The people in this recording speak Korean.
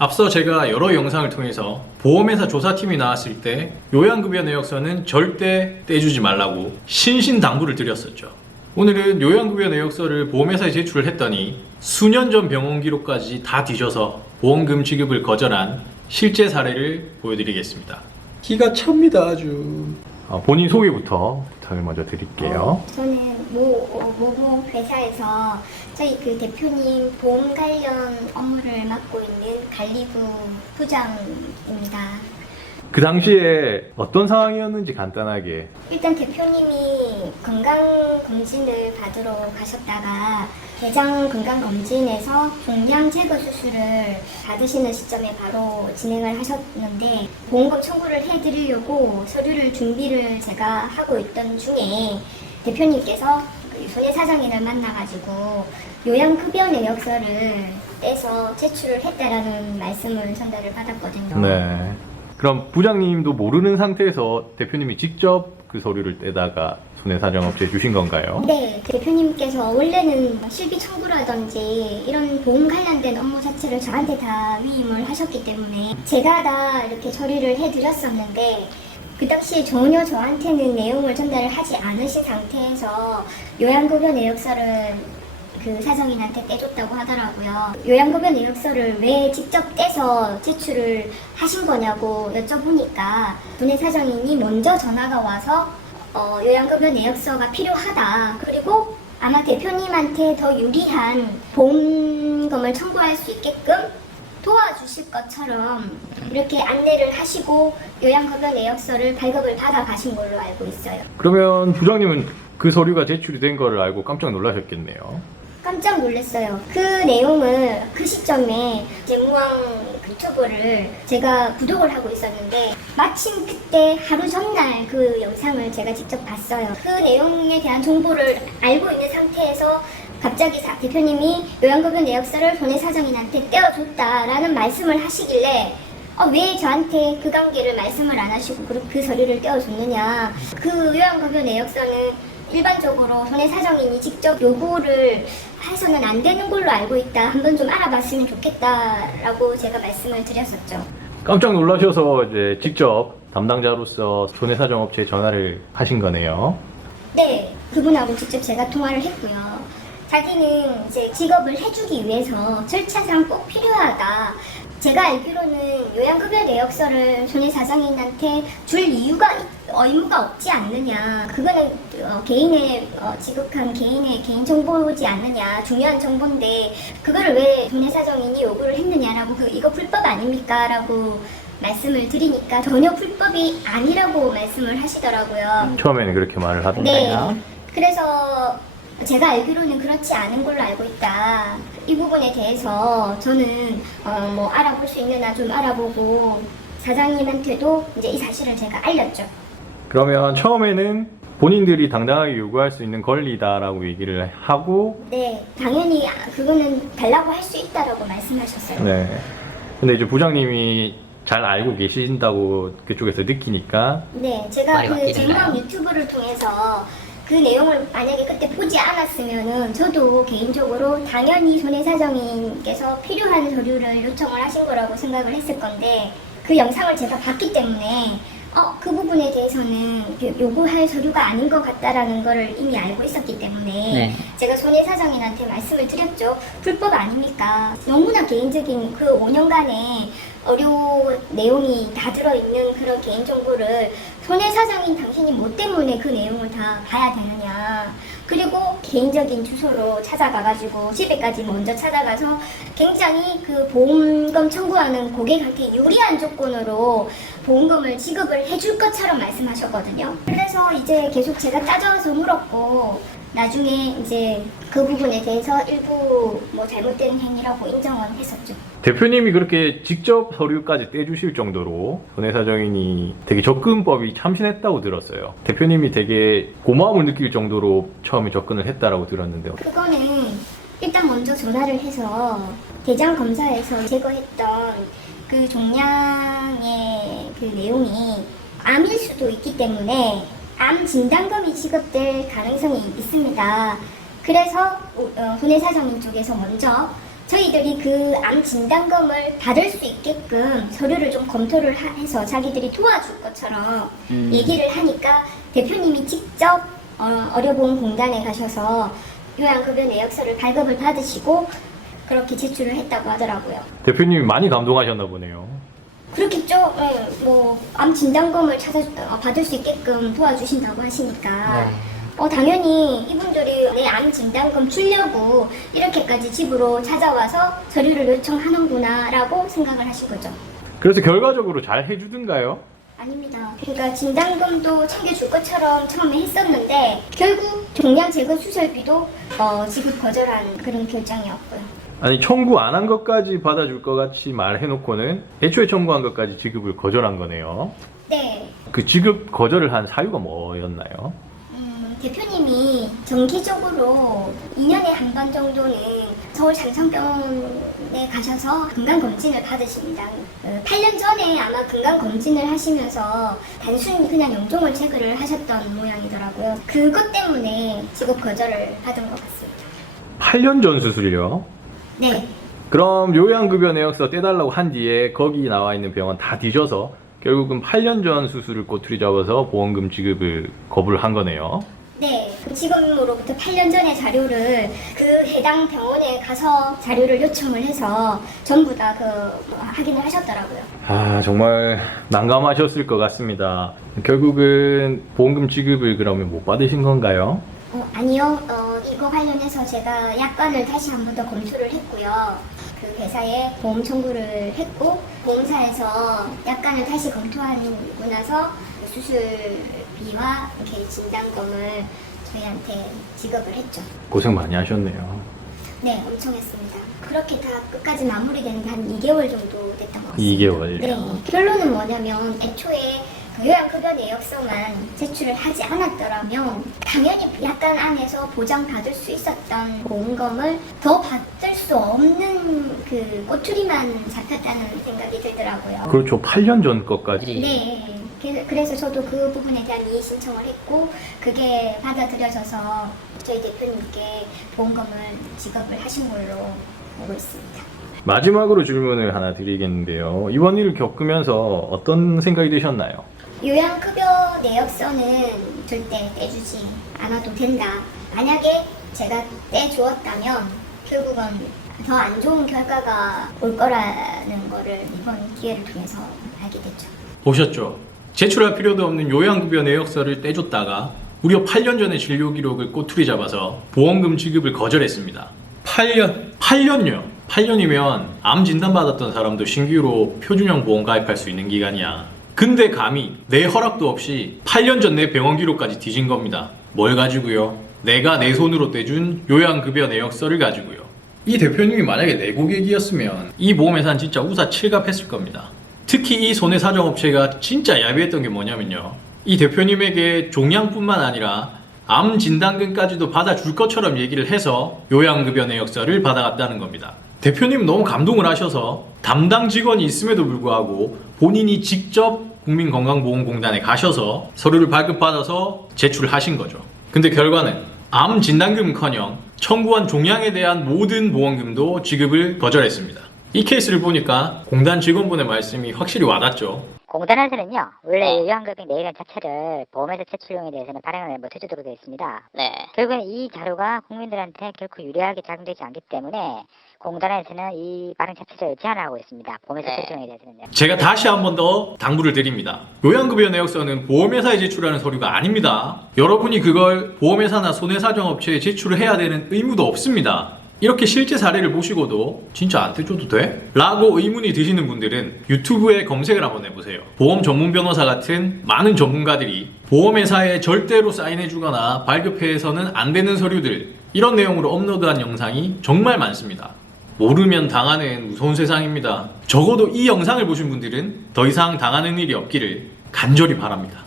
앞서 제가 여러 영상을 통해서 보험회사 조사팀이 나왔을 때 요양급여 내역서는 절대 떼주지 말라고 신신당부를 드렸었죠. 오늘은 요양급여 내역서를 보험회사에 제출을 했더니 수년 전 병원 기록까지 다 뒤져서 보험금 지급을 거절한 실제 사례를 보여드리겠습니다. 기가 찹니다 아주. 본인 소개부터 부탁을 먼저 드릴게요. 저는 모모 회사에서 저희 그 대표님 보험 관련 업무를 맡고 있는 관리부 부장입니다. 그 당시에 어떤 상황이었는지 간단하게. 일단 대표님이 건강검진을 받으러 가셨다가 대장 건강검진에서 종양 제거 수술을 받으시는 시점에 바로 진행을 하셨는데 보험금 청구를 해드리려고 서류를 준비를 제가 하고 있던 중에 대표님께서 손해사정인을 만나가지고 요양급여 내역서를 떼서 제출을 했다라는 말씀을 전달을 받았거든요. 네. 그럼 부장님도 모르는 상태에서 대표님이 직접 그 서류를 떼다가 손해사정업체에 주신 건가요? 네, 대표님께서 원래는 실비 청구라든지 이런 보험 관련된 업무 자체를 저한테 다 위임을 하셨기 때문에 제가 다 이렇게 처리를 해드렸었는데 그 당시에 전혀 저한테는 내용을 전달을 하지 않으신 상태에서 요양급여 내역서를 그 사정인한테 떼줬다고 하더라고요. 요양급여 내역서를 왜 직접 떼서 제출을 하신 거냐고 여쭤보니까 손해사정인이 먼저 전화가 와서 요양급여 내역서가 필요하다. 그리고 아마 대표님한테 더 유리한 보험금을 청구할 수 있게끔 도와주실 것처럼 이렇게 안내를 하시고 요양급여 내역서를 발급을 받아 가신 걸로 알고 있어요. 그러면 부장님은 그 서류가 제출이 된 거를 알고 깜짝 놀라셨겠네요. 깜짝 놀랐어요. 그 내용을 그 시점에 재무왕 유튜브를 제가 구독을 하고 있었는데 마침 그때 하루 전날 그 영상을 제가 직접 봤어요. 그 내용에 대한 정보를 알고 있는 상태에서 갑자기 대표님이 요양급여 내역서를 손해사정인한테 떼어줬다라는 말씀을 하시길래 왜 저한테 그 관계를 말씀을 안 하시고 그 서류를 떼어줬느냐. 그 요양급여 내역서는 일반적으로 손해사정인이 직접 요구를 해서는 안 되는 걸로 알고 있다. 한번 좀 알아봤으면 좋겠다라고 제가 말씀을 드렸었죠. 깜짝 놀라셔서 이제 직접 담당자로서 손해사정업체에 전화를 하신 거네요. 네, 그분하고 직접 제가 통화를 했고요. 자기는 이제 직업을 해주기 위해서 절차상 꼭 필요하다. 제가 알기로는 요양급여 내역서를 손해사정인한테 줄 이유가 의무가 없지 않느냐. 그거는 개인의 지극한 개인의 개인정보지 않느냐. 중요한 정보인데 그거를 왜 손해사정인이 요구를 했느냐라고 이거 불법 아닙니까? 라고 말씀을 드리니까 전혀 불법이 아니라고 말씀을 하시더라고요. 처음에는 그렇게 말을 하던데요. 네. 그래서 제가 알기로는 그렇지 않은 걸로 알고 있다. 이 부분에 대해서 저는 알아볼 수 있는 한 좀 알아보고 사장님한테도 이제 이 사실을 제가 알렸죠. 그러면 처음에는 본인들이 당당하게 요구할 수 있는 권리다라고 얘기를 하고, 네, 당연히 그거는 달라고 할 수 있다라고 말씀하셨어요. 네. 근데 이제 부장님이 잘 알고 계신다고 그쪽에서 느끼니까, 네, 제가 그 재무왕 유튜브를 통해서 그 내용을 만약에 그때 보지 않았으면은 저도 개인적으로 당연히 손해사정인께서 필요한 서류를 요청을 하신 거라고 생각을 했을 건데 그 영상을 제가 봤기 때문에 그 부분에 대해서는 요구할 서류가 아닌 것 같다라는 거를 이미 알고 있었기 때문에 제가 손해사정인한테 말씀을 드렸죠. 불법 아닙니까? 너무나 개인적인 그 5년간의 의료 내용이 다 들어있는 그런 개인정보를 손해사정인 당신이 뭐 때문에 그 내용을 다 봐야 되느냐. 그리고 개인적인 주소로 찾아가가지고 집에까지 먼저 찾아가서 굉장히 그 보험금 청구하는 고객한테 유리한 조건으로 보험금을 지급을 해줄 것처럼 말씀하셨거든요. 그래서 이제 계속 제가 따져서 물었고 나중에 이제 그 부분에 대해서 일부 잘못된 행위라고 인정은 했었죠. 대표님이 그렇게 직접 서류까지 떼주실 정도로 손해사정인이 되게 접근법이 참신했다고 들었어요. 대표님이 되게 고마움을 느낄 정도로 처음에 접근을 했다라고 들었는데요. 그거는 일단 먼저 전화를 해서 대장 검사에서 제거했던 그 종양의 그 내용이 암일 수도 있기 때문에 암 진단금이 지급될 가능성이 있습니다. 그래서 손해사정인 쪽에서 먼저 저희들이 그 암 진단금을 받을 수 있게끔 서류를 좀 검토를 해서 자기들이 도와줄 것처럼 얘기를 하니까 대표님이 직접 의료보험공단에 가셔서 요양급여 내역서를 발급을 받으시고 그렇게 제출을 했다고 하더라고요. 대표님이 많이 감동하셨나 보네요. 그렇겠죠. 네, 암 진단금을 받을 수 있게끔 도와주신다고 하시니까 당연히 이분들이 내 암 진단금 주려고 이렇게까지 집으로 찾아와서 서류를 요청하는구나 라고 생각을 하신 거죠. 그래서 결과적으로 잘 해주던가요? 아닙니다. 그러니까 진단금도 챙겨줄 것처럼 처음에 했었는데 결국 종양 제거 수술비도 지급 거절한 그런 결정이었고요. 아니 청구 안 한 것까지 받아줄 것 같이 말해놓고는 애초에 청구한 것까지 지급을 거절한 거네요. 네. 그 지급 거절을 한 사유가 뭐였나요? 대표님이 정기적으로 2년에 한 번 정도는 서울 삼성병원에 가셔서 건강검진을 받으십니다. 8년 전에 아마 건강검진을 하시면서 단순히 그냥 영종을 체크를 하셨던 모양이더라고요. 그것 때문에 지급 거절을 받은 것 같습니다. 8년 전 수술이요? 네. 그럼 요양급여 내역서 떼달라고 한 뒤에 거기 나와 있는 병원 다 뒤져서 결국은 8년 전 수술을 꼬투리 잡아서 보험금 지급을 거부를 한 거네요. 네, 지금으로부터 8년 전의 자료를 그 해당 병원에 가서 자료를 요청을 해서 전부 다 확인을 하셨더라고요. 아 정말 난감하셨을 것 같습니다. 결국은 보험금 지급을 그러면 못 받으신 건가요? 아니요, 이거 관련해서 제가 약관을 다시 한 번 더 검토를 했고요. 그 회사에 보험 청구를 했고 보험사에서 약관을 다시 검토하고 나서 수술비와 이렇게 진단금을 저희한테 지급을 했죠. 고생 많이 하셨네요. 네, 엄청 했습니다. 그렇게 다 끝까지 마무리되는데 한 2개월 정도 됐던 것 같습니다. 2개월. 네, 결론은 뭐냐면 애초에 그 요양급여 내역서만 제출을 하지 않았더라면 당연히 약관 안에서 보장받을 수 있었던 보험금을 더 받을 수 없는 그 꼬투리만 잡혔다는 생각이 들더라고요. 그렇죠. 8년 전 것까지. 네. 그래서 저도 그 부분에 대한 이의 신청을 했고 그게 받아들여져서 저희 대표님께 보험금을 지급을 하신 걸로 알고 있습니다. 마지막으로 질문을 하나 드리겠는데요. 이번 일을 겪으면서 어떤 생각이 드셨나요? 요양급여 내역서는 절대 떼주지 않아도 된다. 만약에 제가 떼주었다면 결국은 더 안 좋은 결과가 올 거라는 거를 이번 기회를 통해서 알게 됐죠. 보셨죠? 제출할 필요도 없는 요양급여 내역서를 떼줬다가 무려 8년 전의 진료 기록을 꼬투리 잡아서 보험금 지급을 거절했습니다. 8년요? 8년이면 암 진단받았던 사람도 신규로 표준형 보험 가입할 수 있는 기간이야. 근데 감히 내 허락도 없이 8년 전 내 병원 기록까지 뒤진 겁니다. 뭘 가지고요? 내가 내 손으로 떼준 요양급여 내역서를 가지고요. 이 대표님이 만약에 내 고객이었으면 이 보험회사는 진짜 우사 칠갑했을 겁니다. 특히 이 손해사정업체가 진짜 야비했던 게 뭐냐면요. 이 대표님에게 종양뿐만 아니라 암 진단금까지도 받아줄 것처럼 얘기를 해서 요양급여 내역서를 받아갔다는 겁니다. 대표님 너무 감동을 하셔서 담당 직원이 있음에도 불구하고 본인이 직접 국민건강보험공단에 가셔서 서류를 발급받아서 제출하신 거죠. 근데 결과는 암 진단금커녕 청구한 종양에 대한 모든 보험금도 지급을 거절했습니다. 이 케이스를 보니까 공단 직원분의 말씀이 확실히 와닿죠. 공단에서는요, 원래 요양급여 내역 자체를 보험회사 제출용에 대해서는 발행을 못해주도록 되어 있습니다. 네. 결국엔 이 자료가 국민들한테 결코 유리하게 작용되지 않기 때문에 공단에서는 이 발행 자체를 제한하고 있습니다. 보험회사 네. 제출용에 대해서는요. 제가 다시 한 번 더 당부를 드립니다. 요양급여 내역서는 보험회사에 제출하는 서류가 아닙니다. 여러분이 그걸 보험회사나 손해사정업체에 제출을 해야 되는 의무도 없습니다. 이렇게 실제 사례를 보시고도 진짜 안 떼줘도 돼? 라고 의문이 드시는 분들은 유튜브에 검색을 한번 해보세요. 보험 전문 변호사 같은 많은 전문가들이 보험회사에 절대로 사인해주거나 발급해서는 안 되는 서류들 이런 내용으로 업로드한 영상이 정말 많습니다. 모르면 당하는 무서운 세상입니다. 적어도 이 영상을 보신 분들은 더 이상 당하는 일이 없기를 간절히 바랍니다.